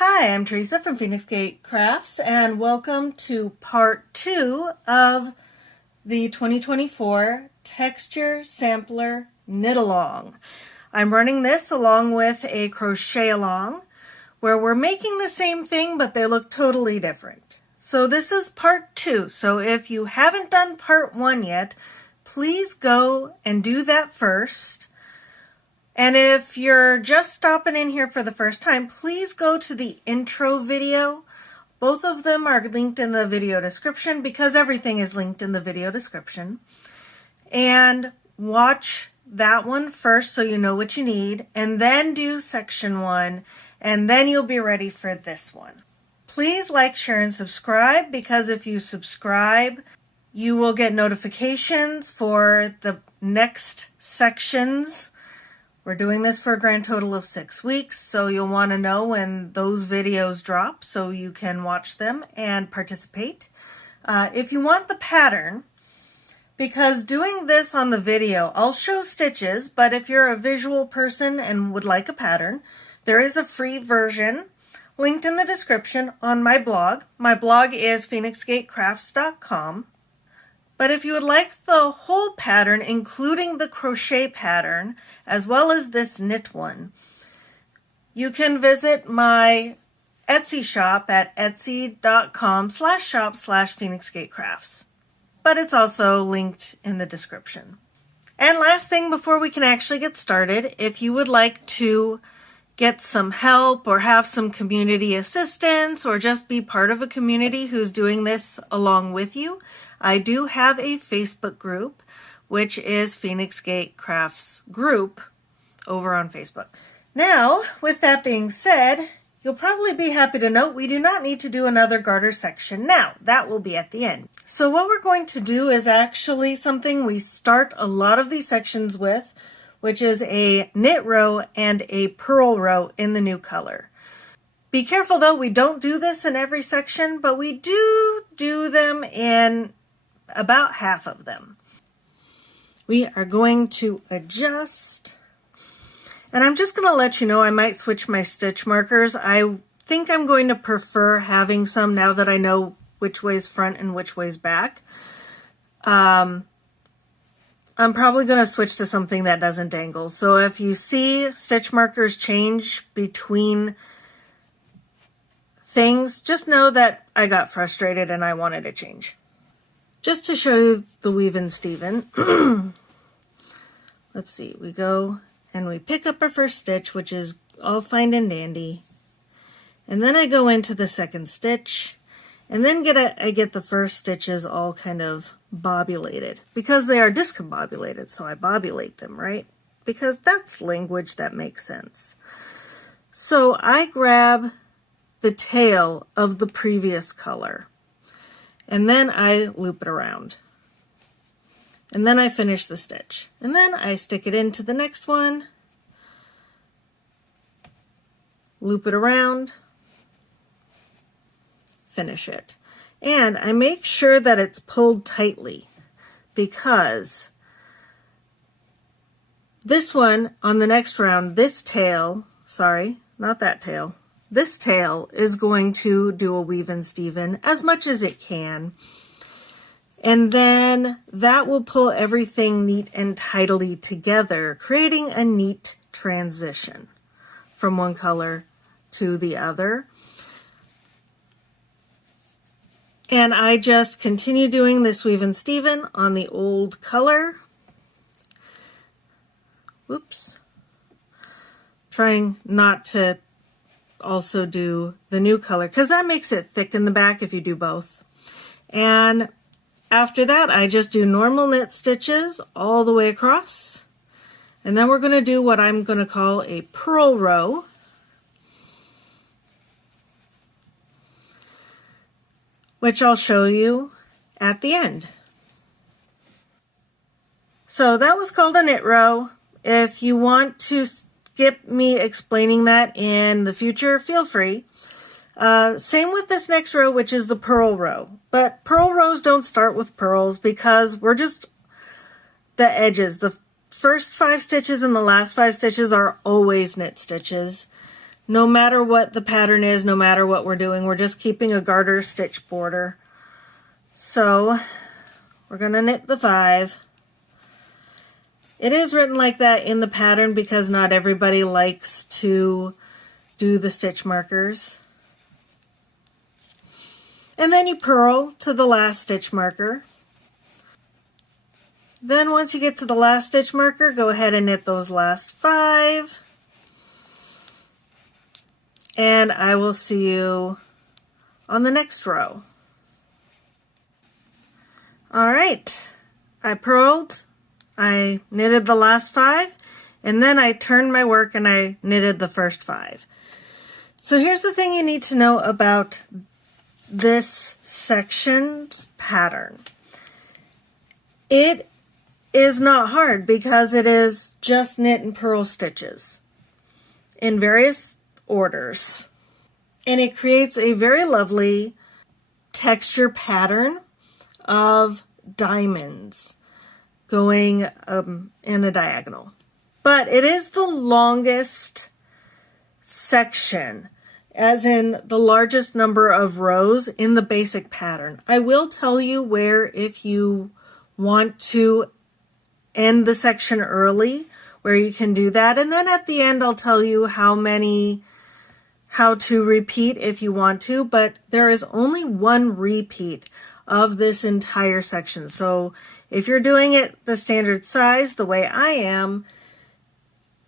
Hi, I'm Teresa from Phoenix Gate Crafts, and welcome to part 2 of the 2024 Texture Sampler Knit Along. I'm running this along with a crochet along where we're making the same thing but they look totally different. So this is part 2, so if you haven't done part 1 yet, please go and do that first. And if you're just stopping in here for the first time, please go to the intro video. Both of them are linked in the video description because everything is linked in the video description. And watch that one first so you know what you need, and then do section 1, and then you'll be ready for this one. Please like, share, and subscribe, because if you subscribe, you will get notifications for the next sections. We're doing this for a grand total of 6 weeks, so you'll want to know when those videos drop so you can watch them and participate. If you want the pattern, because doing this on the video, I'll show stitches, but if you're a visual person and would like a pattern, there is a free version linked in the description on my blog. My blog is phoenixgatecrafts.com. But if you would like the whole pattern, including the crochet pattern, as well as this knit one, you can visit my Etsy shop at etsy.com/shop/phoenixgatecrafts. But it's also linked in the description. And last thing before we can actually get started, if you would like to get some help or have some community assistance or just be part of a community who's doing this along with you, I do have a Facebook group, which is Phoenix Gate Crafts Group over on Facebook. Now, with that being said, you'll probably be happy to note we do not need to do another garter section now. That will be at the end. So what we're going to do is actually something we start a lot of these sections with, which is a knit row and a purl row in the new color. Be careful though, we don't do this in every section, but we do them in about half of them. We are going to adjust, and I'm just going to let you know I might switch my stitch markers. I think I'm going to prefer having some now that I know which way's front and which way's back. I'm probably going to switch to something that doesn't dangle. So if you see stitch markers change between things, just know that I got frustrated and I wanted to change. Just to show you the weave and Steven, let's see, we go and we pick up our first stitch, which is all fine and dandy. And then I go into the second stitch, and then I get the first stitches all kind of bobulated, because they are discombobulated, so I bobulate them, right? Because that's language that makes sense. So I grab the tail of the previous color, and then I loop it around. And then I finish the stitch. And then I stick it into the next one, loop it around, finish it. And I make sure that it's pulled tightly, because this one on the next round, this tail, sorry, not that tail, this tail is going to do a weave and Steven as much as it can. And then that will pull everything neat and tidily together, creating a neat transition from one color to the other. And I just continue doing this weave and Steven on the old color. Whoops. Trying not to also do the new color, because that makes it thick in the back if you do both. And after that, I just do normal knit stitches all the way across. And then we're going to do what I'm going to call a purl row. Which I'll show you at the end. So that was called a knit row. If you want to skip me explaining that in the future, feel free. Same with this next row, which is the purl row. But purl rows don't start with purls because we're just the edges. The first 5 stitches and the last 5 stitches are always knit stitches. no matter what the pattern is, no matter what we're doing. We're just keeping a garter stitch border. So we're going to knit the 5. It is written like that in the pattern because not everybody likes to do the stitch markers. And then you purl to the last stitch marker. Then once you get to the last stitch marker, go ahead and knit those last 5. And I will see you on the next row. All right, I purled, I knitted the last 5, and then I turned my work and I knitted the first 5. So here's the thing you need to know about this section's pattern. It is not hard because it is just knit and purl stitches in various orders. And it creates a very lovely texture pattern of diamonds going in a diagonal. But it is the longest section, as in the largest number of rows in the basic pattern. I will tell you where, if you want to end the section early, where you can do that. And then at the end, I'll tell you how to repeat if you want to, but there is only one repeat of this entire section. So if you're doing it the standard size, the way I am,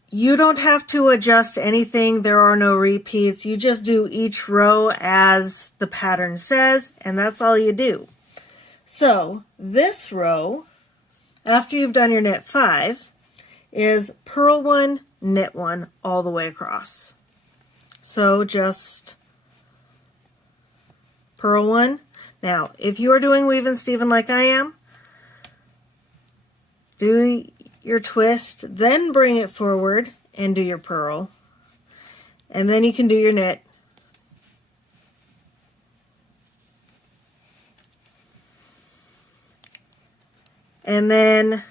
you don't have to adjust anything. There are no repeats. You just do each row as the pattern says, and that's all you do. So this row, after you've done your knit 5, is purl 1, knit 1 all the way across. So just purl 1. Now, if you are doing weave and steven like I am, do your twist, then bring it forward and do your purl. And then you can do your knit. And then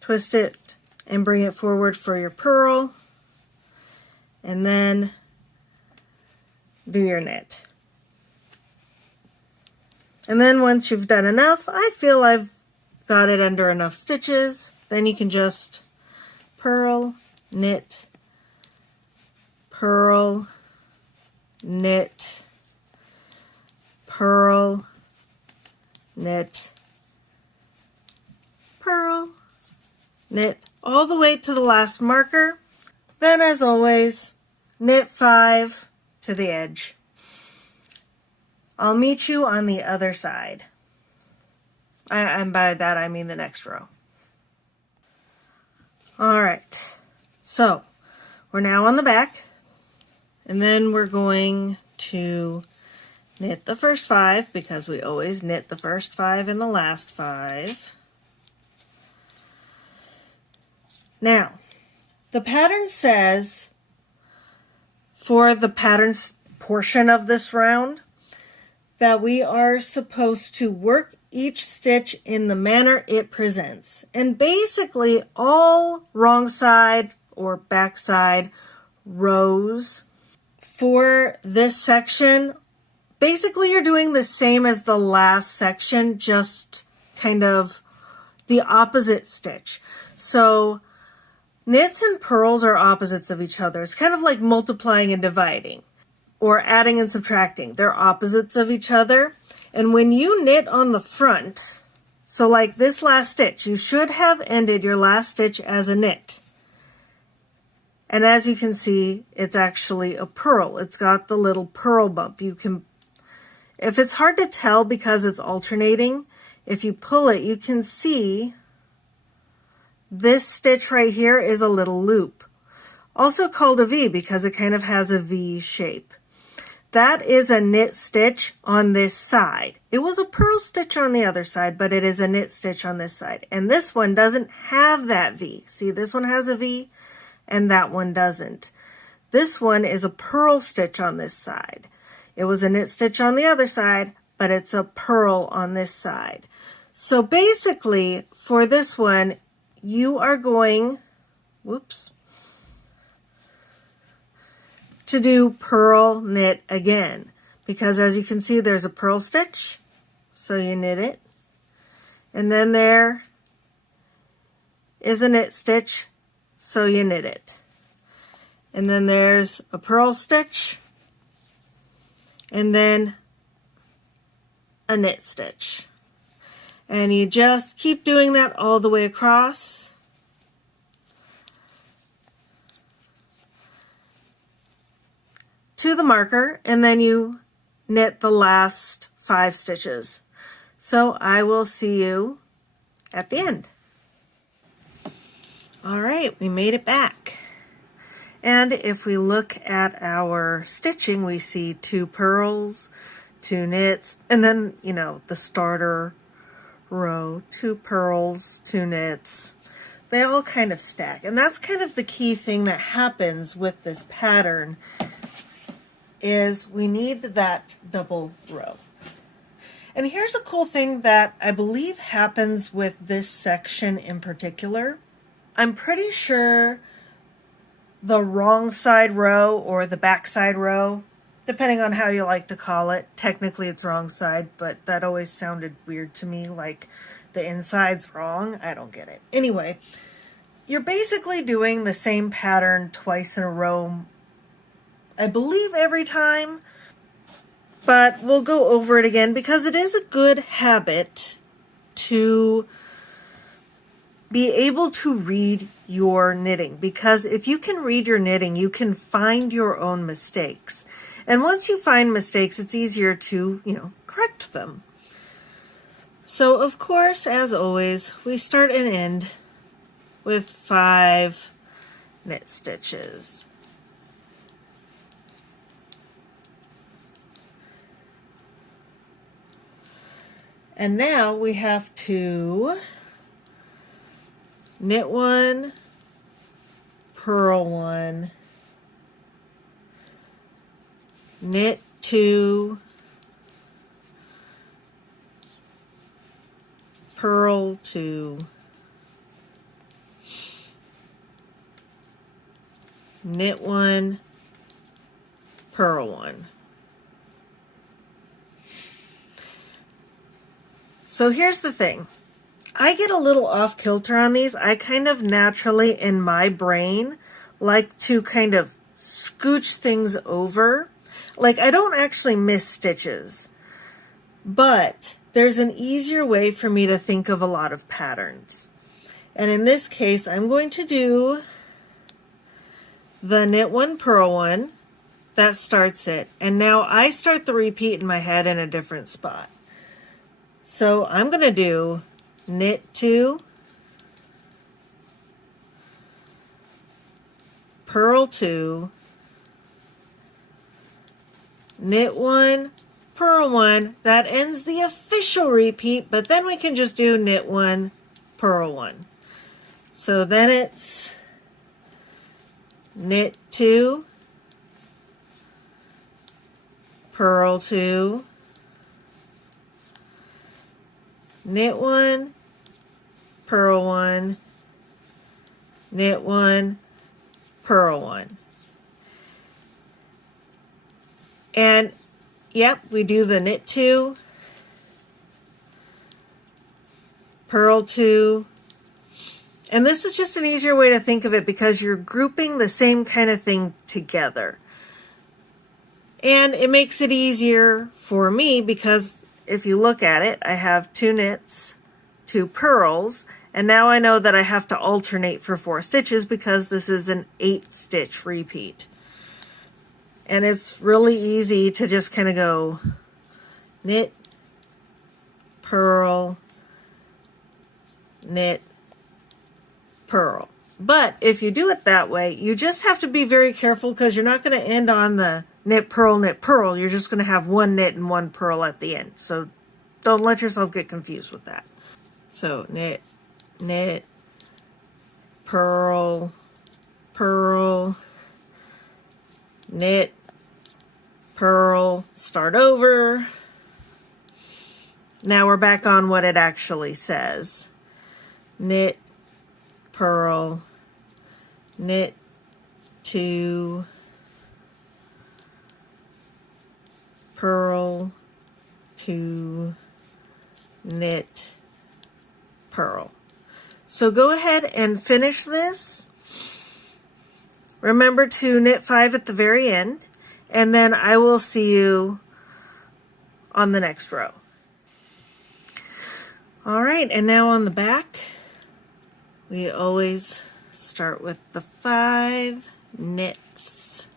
twist it and bring it forward for your purl. And then do your knit. And then once you've done enough, I feel I've got it under enough stitches, then you can just purl, knit, purl, knit, purl, knit, purl, knit, all the way to the last marker. Then, as always, knit 5 to the edge. I'll meet you on the other side. And by that I mean the next row. All right, so we're now on the back, and then we're going to knit the first 5 because we always knit the first 5 and the last 5. Now, the pattern says for the patterns portion of this round that we are supposed to work each stitch in the manner it presents. And basically all wrong side or back side rows for this section, basically you're doing the same as the last section, just kind of the opposite stitch. So knits and purls are opposites of each other. It's kind of like multiplying and dividing, or adding and subtracting. They're opposites of each other. And when you knit on the front, so like this last stitch, you should have ended your last stitch as a knit. And as you can see, it's actually a purl. It's got the little purl bump. You can, if it's hard to tell because it's alternating, if you pull it, you can see this stitch right here is a little loop. Also called a V because it kind of has a V shape. That is a knit stitch on this side. It was a purl stitch on the other side, but it is a knit stitch on this side. And this one doesn't have that V. See, this one has a V and that one doesn't. This one is a purl stitch on this side. It was a knit stitch on the other side, but it's a purl on this side. So basically, for this one, you are going, whoops, to do purl, knit again, because as you can see, there's a purl stitch, so you knit it, and then there is a knit stitch, so you knit it, and then there's a purl stitch, and then a knit stitch, and you just keep doing that all the way across. To the marker, and then you knit the last 5 stitches. So I will see you at the end. All right, we made it back. And if we look at our stitching, we see 2 purls, 2 knits, and then, you know, the starter row, 2 purls, 2 knits. They all kind of stack. And that's kind of the key thing that happens with this pattern, is we need that double row. And here's a cool thing that I believe happens with this section in particular. I'm pretty sure the wrong side row or the back side row, depending on how you like to call it, technically it's wrong side, but that always sounded weird to me, like the inside's wrong. I don't get it. Anyway, you're basically doing the same pattern twice in a row, I believe every time, but we'll go over it again because it is a good habit to be able to read your knitting, because if you can read your knitting, you can find your own mistakes. And once you find mistakes, it's easier to, you know, correct them. So of course, as always, we start and end with 5 knit stitches. And now we have to knit 1, purl 1, knit 2, purl 2, knit 1, purl 1. So here's the thing. I get a little off kilter on these. I kind of naturally, in my brain, like to kind of scooch things over. Like, I don't actually miss stitches, but there's an easier way for me to think of a lot of patterns. And in this case, I'm going to do the knit 1, purl 1. That starts it. And now I start the repeat in my head in a different spot. So I'm going to do knit 2, purl 2, knit 1, purl 1. That ends the official repeat, but then we can just do knit 1, purl 1. So then it's knit 2, purl 2, knit 1, purl 1, knit 1, purl 1. And yep, we do the knit 2, purl 2, and this is just an easier way to think of it because you're grouping the same kind of thing together. And it makes it easier for me because if you look at it, I have 2 knits, 2 purls, and now I know that I have to alternate for 4 stitches because this is an 8-stitch repeat. And it's really easy to just kind of go knit, purl, knit, purl. But if you do it that way, you just have to be very careful because you're not going to end on the knit, purl, knit, purl. You're just going to have 1 knit and 1 purl at the end. So don't let yourself get confused with that. So knit, knit, purl, purl, knit, purl, start over. Now we're back on what it actually says. Knit, purl, knit 2, purl, 2, knit, purl. So go ahead and finish this. Remember to knit 5 at the very end, and then I will see you on the next row. All right, and now on the back, we always start with the 5 knits.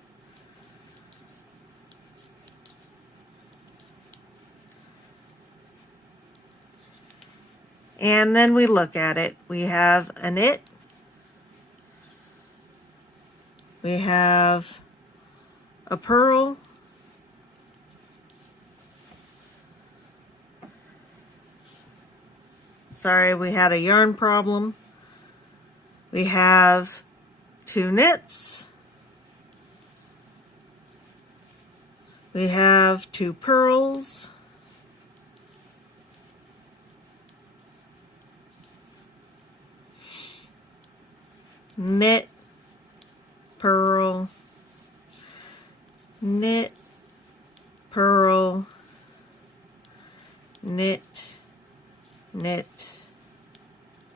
And then we look at it. We have a knit. We have a purl. Sorry, we had a yarn problem. We have 2 knits. We have 2 purls. Knit, purl, knit, purl, knit, knit,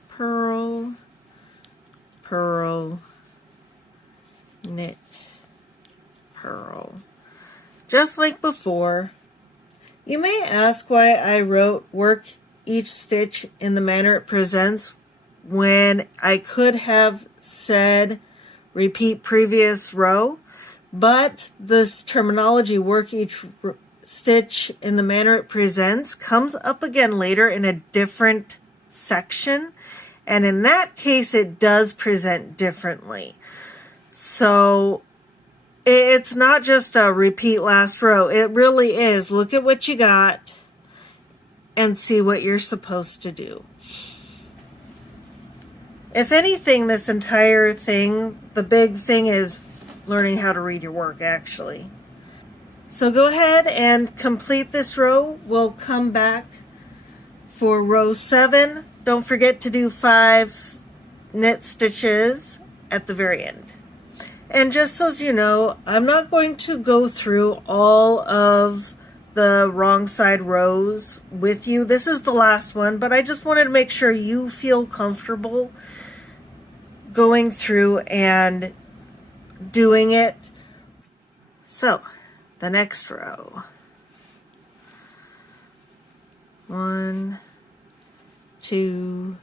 purl, purl, knit, purl. Just like before. You may ask why I wrote work each stitch in the manner it presents when I could have said repeat previous row, but this terminology work each stitch in the manner it presents comes up again later in a different section, and in that case it does present differently. So it's not just a repeat last row, it really is look at what you got and see what you're supposed to do. If anything, this entire thing, the big thing is learning how to read your work, actually. So go ahead and complete this row. We'll come back for row 7. Don't forget to do 5 knit stitches at the very end. And just so you know, I'm not going to go through all of the wrong side rows with you. This is the last one, but I just wanted to make sure you feel comfortable going through and doing it. So, the next row. 1, 2,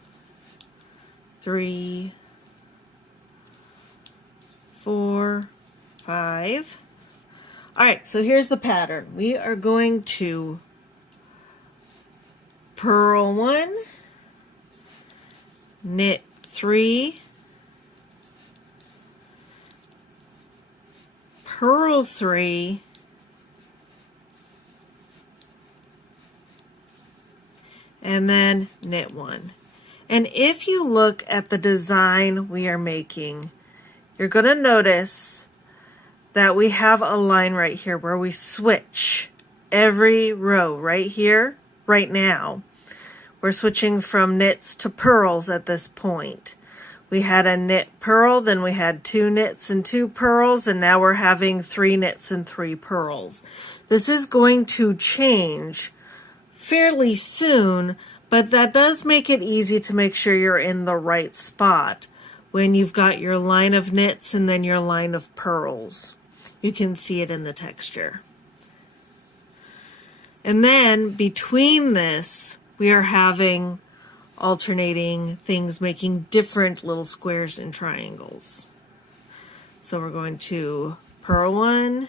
3, 4, 5. All right, so here's the pattern. We are going to purl 1, knit 3, purl 3, and then knit 1. And if you look at the design we are making, you're going to notice that we have a line right here where we switch every row right here, right now. We're switching from knits to purls at this point. We had a knit purl, then we had 2 knits and 2 purls, and now we're having 3 knits and 3 purls. This is going to change fairly soon, but that does make it easy to make sure you're in the right spot when you've got your line of knits and then your line of purls. You can see it in the texture. And then between this, we are having alternating things, making different little squares and triangles. So we're going to purl 1,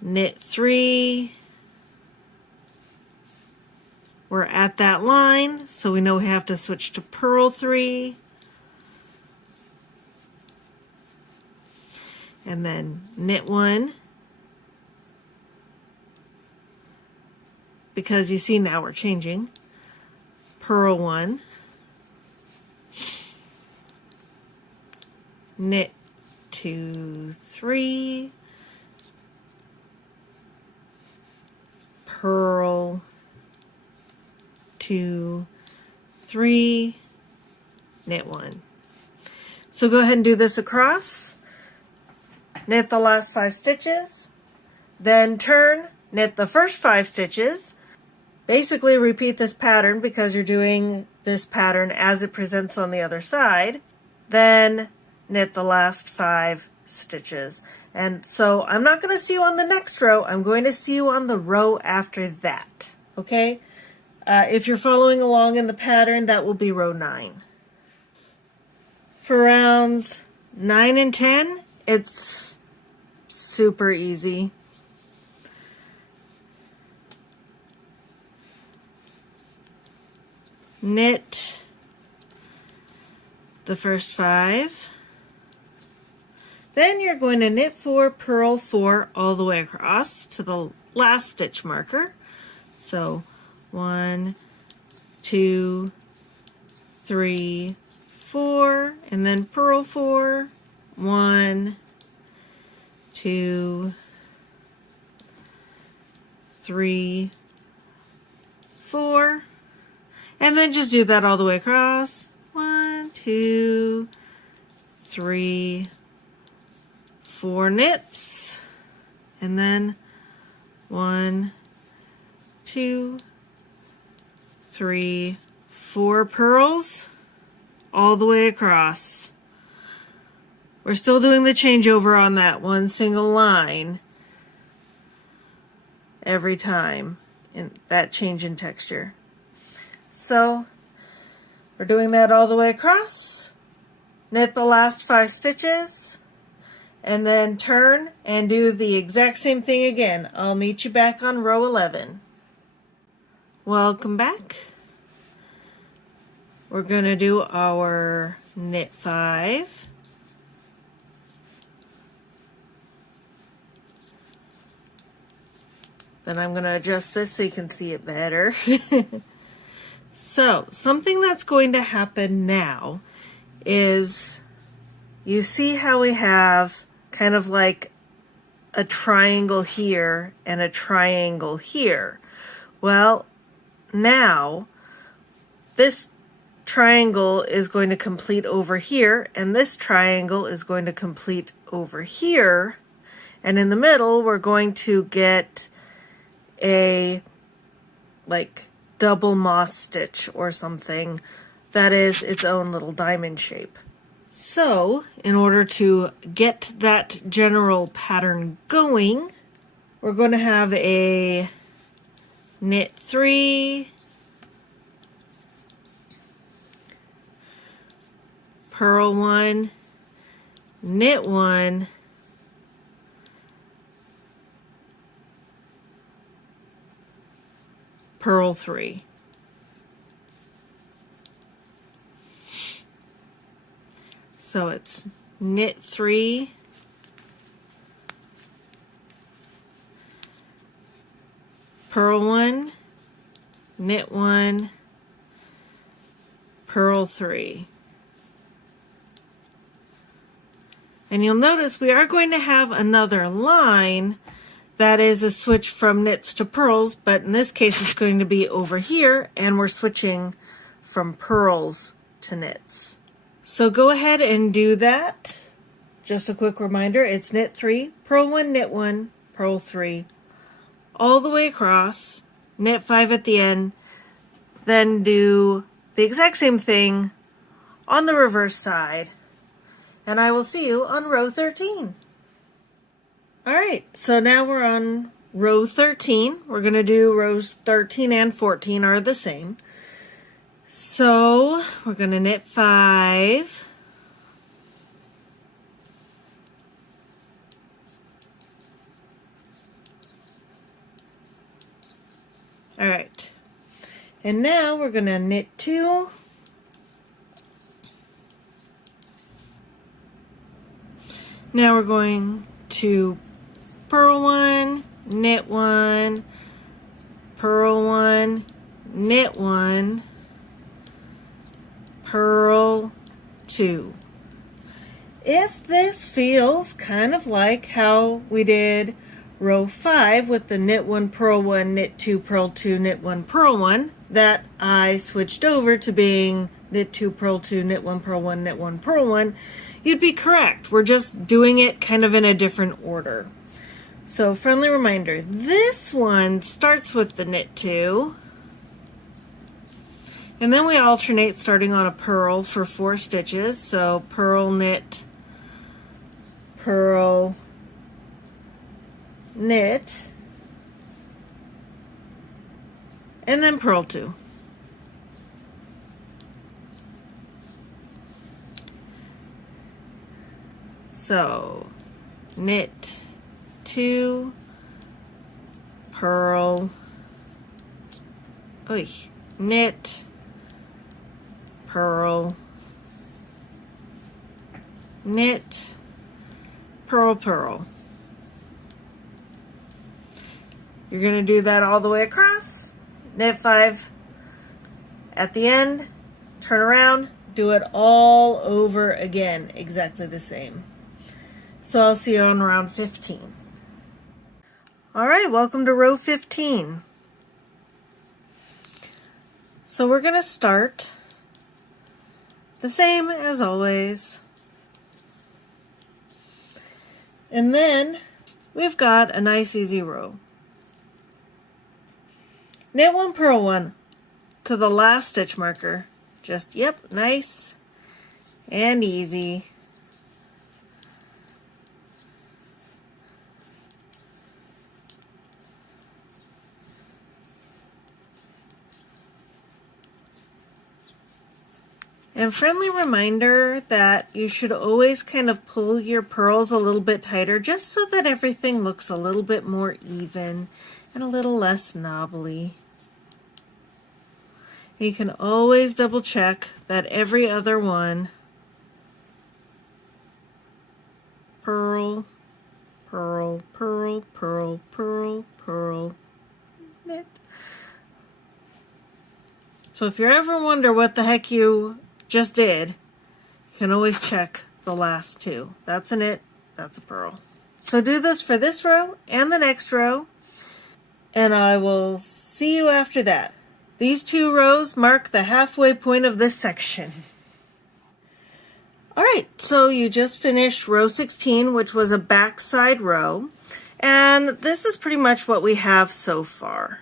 knit 3. We're at that line, so we know we have to switch to purl 3. And then knit 1. Because you see now we're changing. Purl 1. Knit 2, 3. Purl 2, 3. Knit 1. So go ahead and do this across. Knit the last 5 stitches. Then turn, knit the first 5 stitches. Basically repeat this pattern because you're doing this pattern as it presents on the other side. Then knit the last 5 stitches. And so I'm not going to see you on the next row. I'm going to see you on the row after that. Okay? If you're following along in the pattern, that will be row 9. For rounds 9 and 10, it's super easy. Knit the first 5. Then you're going to knit 4, purl 4 all the way across to the last stitch marker. So 1, 2, 3, 4, and then purl 4. 1, 2, 3, 4. And then just do that all the way across. 1, 2, 3, 4 knits. And then 1, 2, 3, 4 purls all the way across. We're still doing the changeover on that one single line every time in that change in texture. So we're doing that all the way across. Knit the last 5 stitches and then turn and do the exact same thing again. I'll meet you back on row 11. Welcome back. We're going to do our knit 5. Then I'm going to adjust this so you can see it better. So, something that's going to happen now is you see how we have kind of like a triangle here and a triangle here. Well, now this triangle is going to complete over here and this triangle is going to complete over here, and in the middle we're going to get a like double moss stitch or something that is its own little diamond shape. So in order to get that general pattern going, we're going to have a knit 3, purl 1, knit 1, purl 3. So it's knit 3, purl 1, knit 1, purl 3. And you'll notice we are going to have another line that is a switch from knits to purls, but in this case it's going to be over here and we're switching from purls to knits. So go ahead and do that. Just a quick reminder, it's knit 3, purl 1, knit 1, purl 3, all the way across, knit 5 at the end, then do the exact same thing on the reverse side, and I will see you on row 13. Alright, so now we're on row 13. We're going to do rows 13 and 14 are the same. So we're going to knit 5. Alright, and now we're going to knit 2. Now we're going to purl 1, knit 1, purl 1, knit 1, purl 2. If this feels kind of like how we did row 5 with the knit 1, purl 1, knit 2, purl 2, knit 1, purl 1, that I switched over to being knit 2, purl 2, knit 1, purl 1, knit 1, purl 1, you'd be correct. We're just doing it kind of in a different order. So friendly reminder, this one starts with the knit 2, and then we alternate starting on a purl for 4 stitches. So purl, knit, purl, knit, and then purl 2. So knit 2, purl, knit, purl, knit, purl, purl. You're going to do that all the way across, knit 5 at the end, turn around, do it all over again, exactly the same. So I'll see you on round 15. All right, welcome to row 15. So we're going to start the same as always. And then we've got a nice easy row. Knit 1, purl 1 to the last stitch marker. Just, nice and easy. And friendly reminder that you should always kind of pull your purls a little bit tighter just so that everything looks a little bit more even and a little less knobbly. You can always double check that every other one, purl, purl, purl, purl, purl, purl, knit. So if you ever wonder what the heck you just did, you can always check the last 2. That's a knit, that's a purl. So do this for this row and the next row, and I will see you after that. These 2 rows mark the halfway point of this section. All right, so you just finished row 16, which was a backside row, and this is pretty much what we have so far.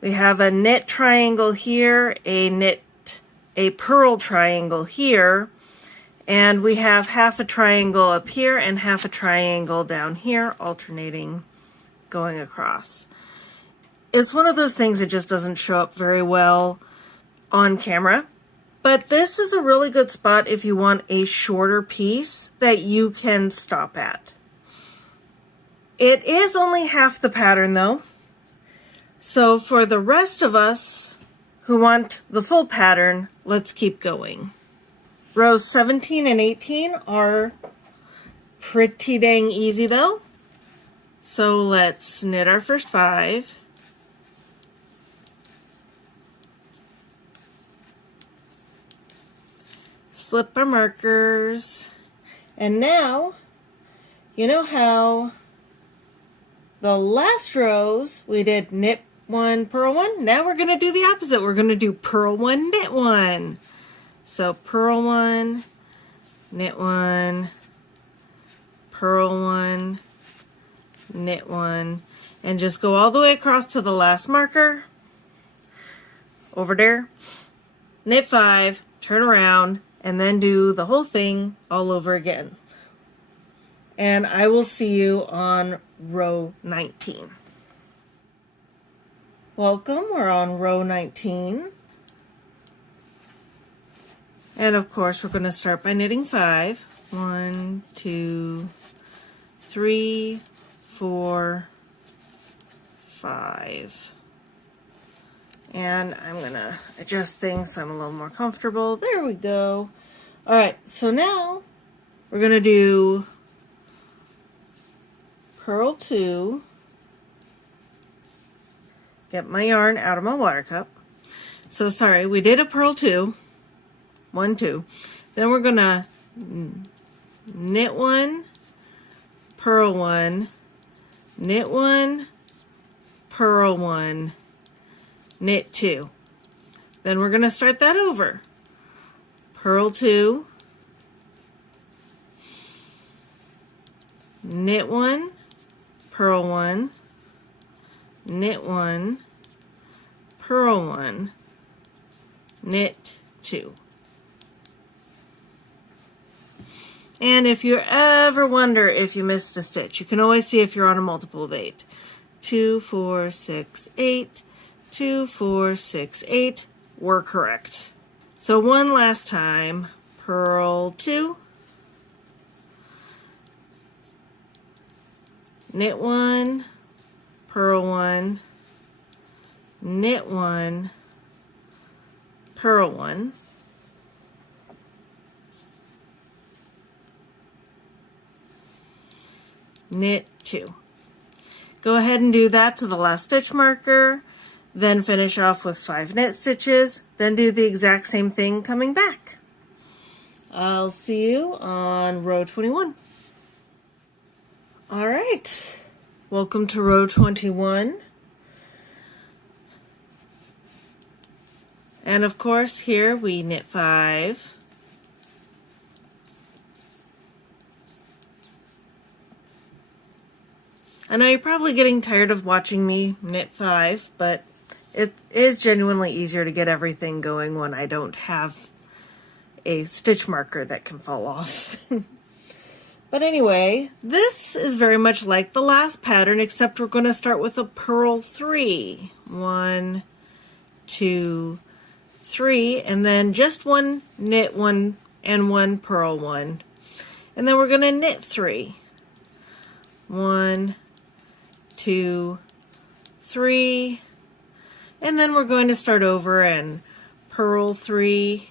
We have a knit triangle here, a purl triangle here, and we have half a triangle up here and half a triangle down here, alternating going across. It's one of those things that just doesn't show up very well on camera, but this is a really good spot if you want a shorter piece that you can stop at. It is only half the pattern though, so for the rest of us who want the full pattern, let's keep going. Rows 17 and 18 are pretty dang easy though. So let's knit our first 5. Slip our markers. And now, you know how the last rows we did knit 1, purl 1. Now we're going to do the opposite. We're going to do purl 1, knit 1. So purl 1, knit 1, purl 1, knit 1, and just go all the way across to the last marker. Over there. Knit 5, turn around, and then do the whole thing all over again. And I will see you on row 19. Welcome, we're on row 19. And of course we're going to start by knitting 5. 1, 2, 3, 4, 5. And I'm going to adjust things so I'm a little more comfortable. There we go. Alright, so now we're going to do purl 2. Get my yarn out of my water cup. So sorry, we did a purl 2. 1, 2. Then we're going to knit 1, purl 1, knit 1, purl 1, knit 2. Then we're going to start that over. Purl 2, knit 1, purl 1, knit 1, purl 1, knit 2. And if you ever wonder if you missed a stitch, you can always see if you're on a multiple of 8. 2, 4, 6, 8, 2, 4, 6, 8. We're correct. So one last time, purl 2, knit 1, purl 1, knit 1, purl 1, knit 2. Go ahead and do that to the last stitch marker, then finish off with 5 knit stitches, then do the exact same thing coming back. I'll see you on row 21. All right, welcome to row 21. And of course here we knit 5, I know you're probably getting tired of watching me knit 5, but it is genuinely easier to get everything going when I don't have a stitch marker that can fall off. But anyway, this is very much like the last pattern, except we're going to start with a purl 3. 1, 2, 3, and then just one knit 1 and one purl 1. And then we're going to knit 3. 1, 2, 3, and then we're going to start over and purl 3,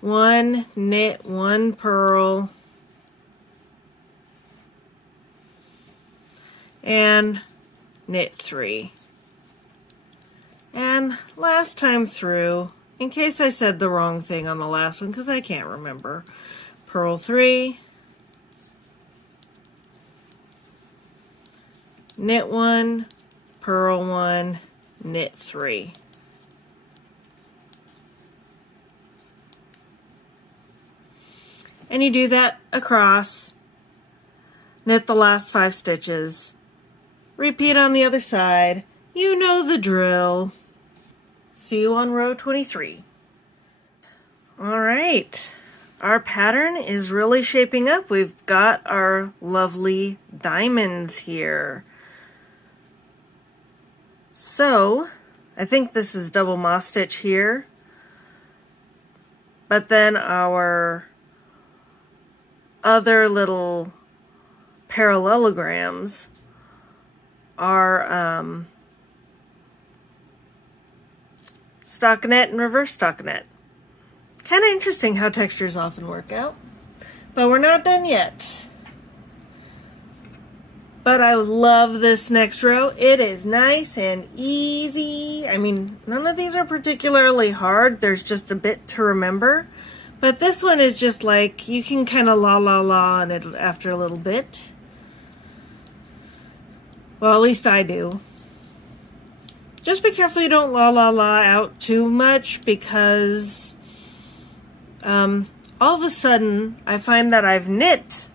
1, knit 1, purl, and knit 3. And last time through, in case I said the wrong thing on the last one, because I can't remember, purl 3, knit 1, purl 1, knit 3. And you do that across, knit the last 5 stitches, repeat on the other side. You know the drill. See you on row 23. All right, our pattern is really shaping up. We've got our lovely diamonds here. So, I think this is double moss stitch here, but then our other little parallelograms are stockinette and reverse stockinette. Kind of interesting how textures often work out, but we're not done yet. But I love this next row. It is nice and easy. I mean, none of these are particularly hard. There's just a bit to remember. But this one is just like, you can kind of la la la on it after a little bit. Well, at least I do. Just be careful you don't la la la out too much, because all of a sudden I find that I've knit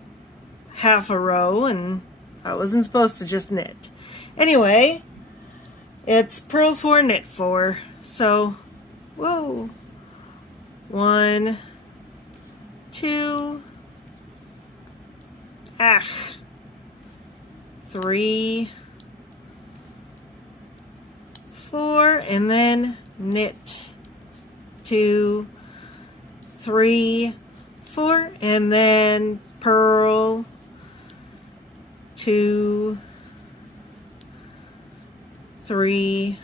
half a row and I wasn't supposed to just knit. Anyway, it's purl 4, knit 4. So, whoa. 1, 2, 3, 4, and then knit 2, 3, 4, and then purl 2, 3,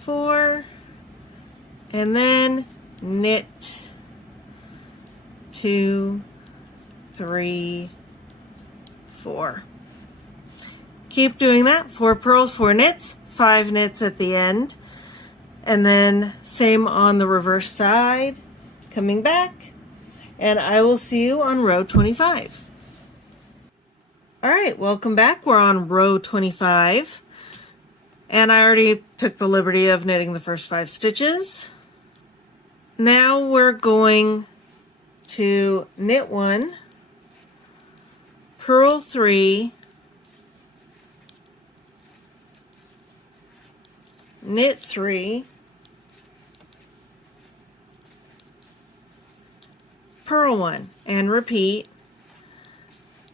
4, and then knit 2, 3, 4. Keep doing that. 4 purls, 4 knits, 5 knits at the end, and then same on the reverse side. Coming back, and I will see you on row 25. All right, welcome back. We're on row 25, and I already took the liberty of knitting the first 5 stitches. Now we're going to knit 1, purl 3, knit 3, purl 1, and repeat.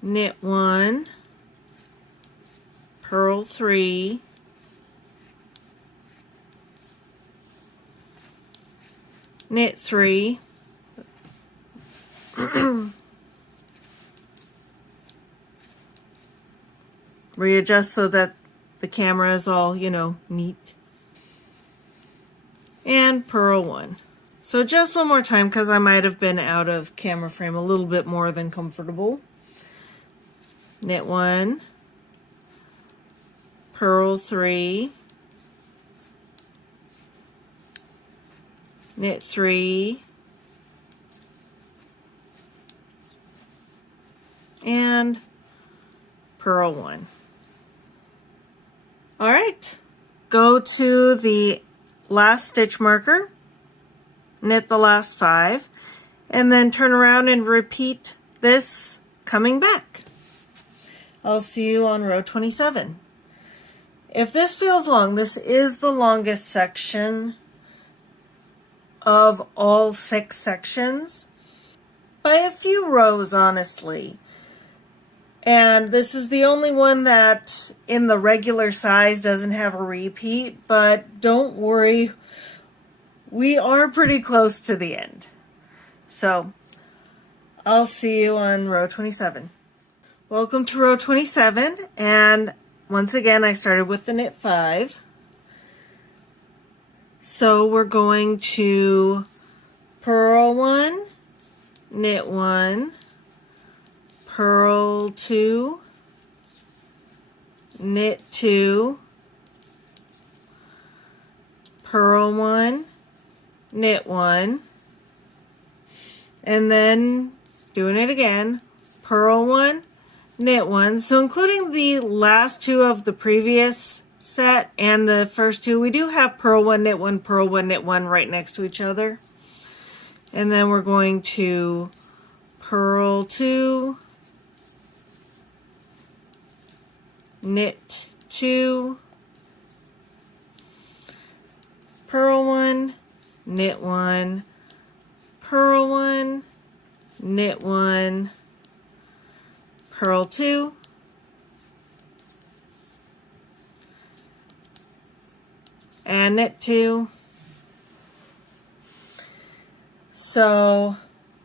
Knit 1, purl 3, knit 3, readjust so that the camera is all, neat, and purl 1. So just one more time, because I might have been out of camera frame a little bit more than comfortable. Knit 1, purl 3, knit 3, and purl 1. All right, go to the last stitch marker, knit the last 5, and then turn around and repeat this coming back. I'll see you on row 27. If this feels long, this is the longest section of all 6 sections by a few rows, honestly. And this is the only one that in the regular size doesn't have a repeat, but don't worry, we are pretty close to the end. So I'll see you on row 27. Welcome to row 27, and once again I started with the knit 5. So we're going to purl 1, knit 1, purl 2, knit 2, purl 1, knit 1, and then doing it again, purl 1, knit 1. So including the last 2 of the previous set and the first 2, we do have purl 1, knit 1, purl 1, knit 1 right next to each other. And then we're going to purl 2, knit 2, purl 1, knit 1, purl 1, knit 1, purl 2, and knit 2. So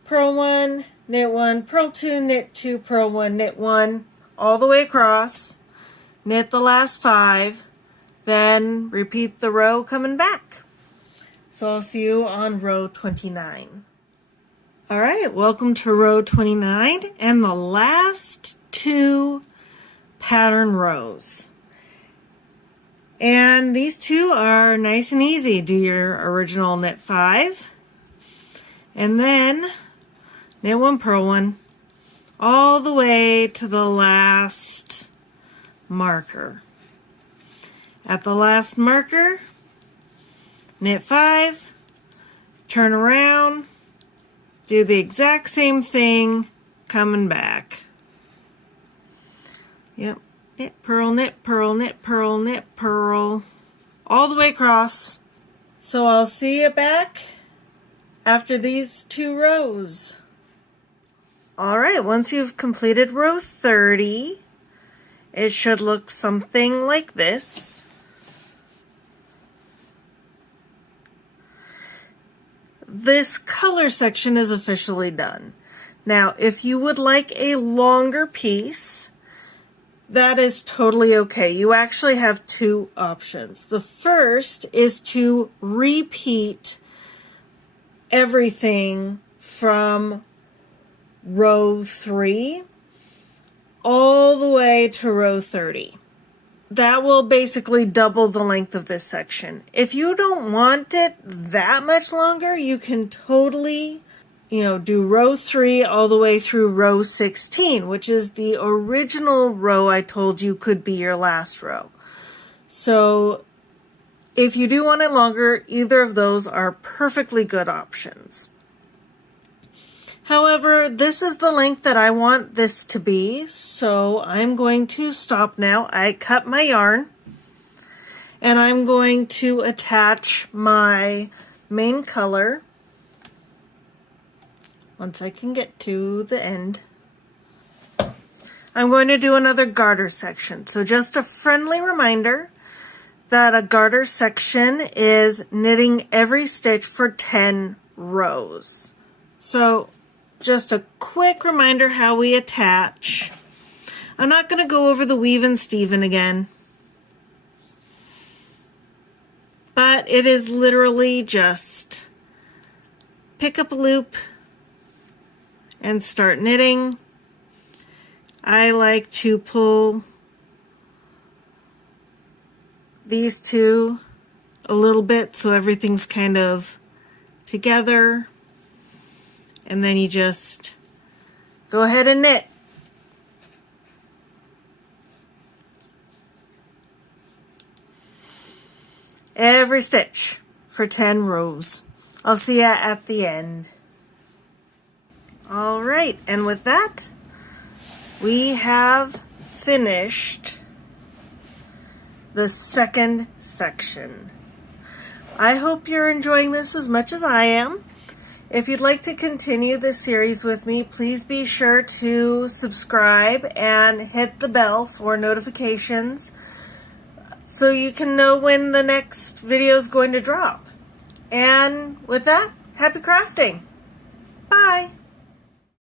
purl 1, knit 1, purl 2, knit 2, purl 1, knit 1, all the way across, knit the last 5, then repeat the row coming back. So I'll see you on row 29. All right, welcome to row 29 and the last 2 pattern rows. And these 2 are nice and easy. Do your original knit 5, and then knit 1, purl 1, all the way to the last marker. At the last marker, knit 5, turn around, do the exact same thing coming back. Yep, knit, purl, knit, purl, knit, purl, knit, purl, all the way across. So I'll see you back after these 2 rows. All right, once you've completed row 30, it should look something like this. This color section is officially done. Now, if you would like a longer piece, that is totally okay. You actually have 2 options. The first is to repeat everything from row 3 all the way to row 30. That will basically double the length of this section. If you don't want it that much longer, you can totally, do row 3 all the way through row 16, which is the original row I told you could be your last row. So if you do want it longer, either of those are perfectly good options. However, this is the length that I want this to be, so I'm going to stop now. I cut my yarn, and I'm going to attach my main color once I can get to the end. I'm going to do another garter section. So just a friendly reminder that a garter section is knitting every stitch for 10 rows. So just a quick reminder how we attach. I'm not going to go over the weave and steven again, but it is literally just pick up a loop and start knitting. I like to pull these two a little bit so everything's kind of together, and then you just go ahead and knit. Every stitch for 10 rows. I'll see you at the end. All right, and with that, we have finished the second section. I hope you're enjoying this as much as I am. If you'd like to continue this series with me, please be sure to subscribe and hit the bell for notifications so you can know when the next video is going to drop. And with that, happy crafting! Bye!